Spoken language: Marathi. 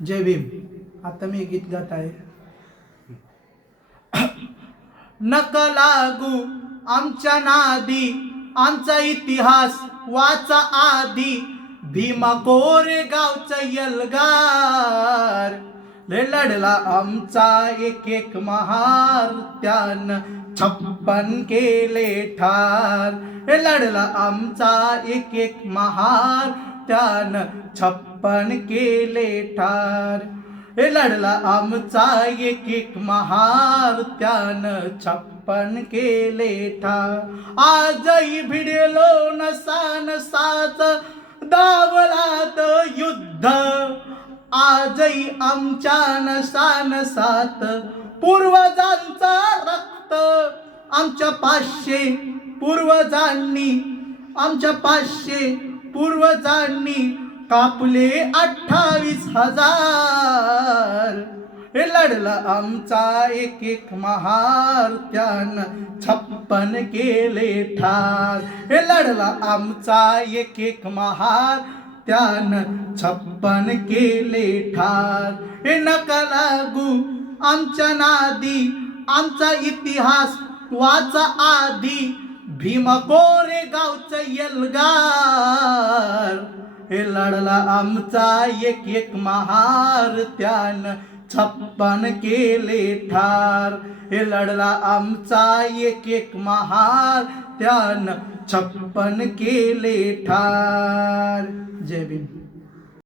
जय भीम। आता मी गीत गात आहे. नका लागू आमच्या नादी, आमचा इतिहास वाचा आधी. भीमा कोरेगावचा यलगार, लढला आमचा एक एक महार. त्यानं 56 केले ठार. लढला आमचा एक एक महार. त्यानं 56 केले ठार. लढला आमचा एक एक महार. त्यानं 56 केले ठार. आजही भिडलो नसानसाच दावलात युद्ध. आजही आमच्या नसानसात पूर्वजांचा रक्त. आमच्या 500 पूर्वजांनी, आमच्या 500 पूर्वजांनी कापले 28,000. लढला आमचा एक एक महार. त्यानं 56 केले ठार. लढला आमचा एक एक महार. त्यानं 56 केले ठार. नका लागू आमच्या नादी, आमचा इतिहास वाचा आधी. भीमा कोरेगावचा यलगार, लढला आमचा एक एक महार. त्यानं 56 केले ठार. लढला आमचा एक एक महार. त्यानं 56 केले ठार. जय भीम.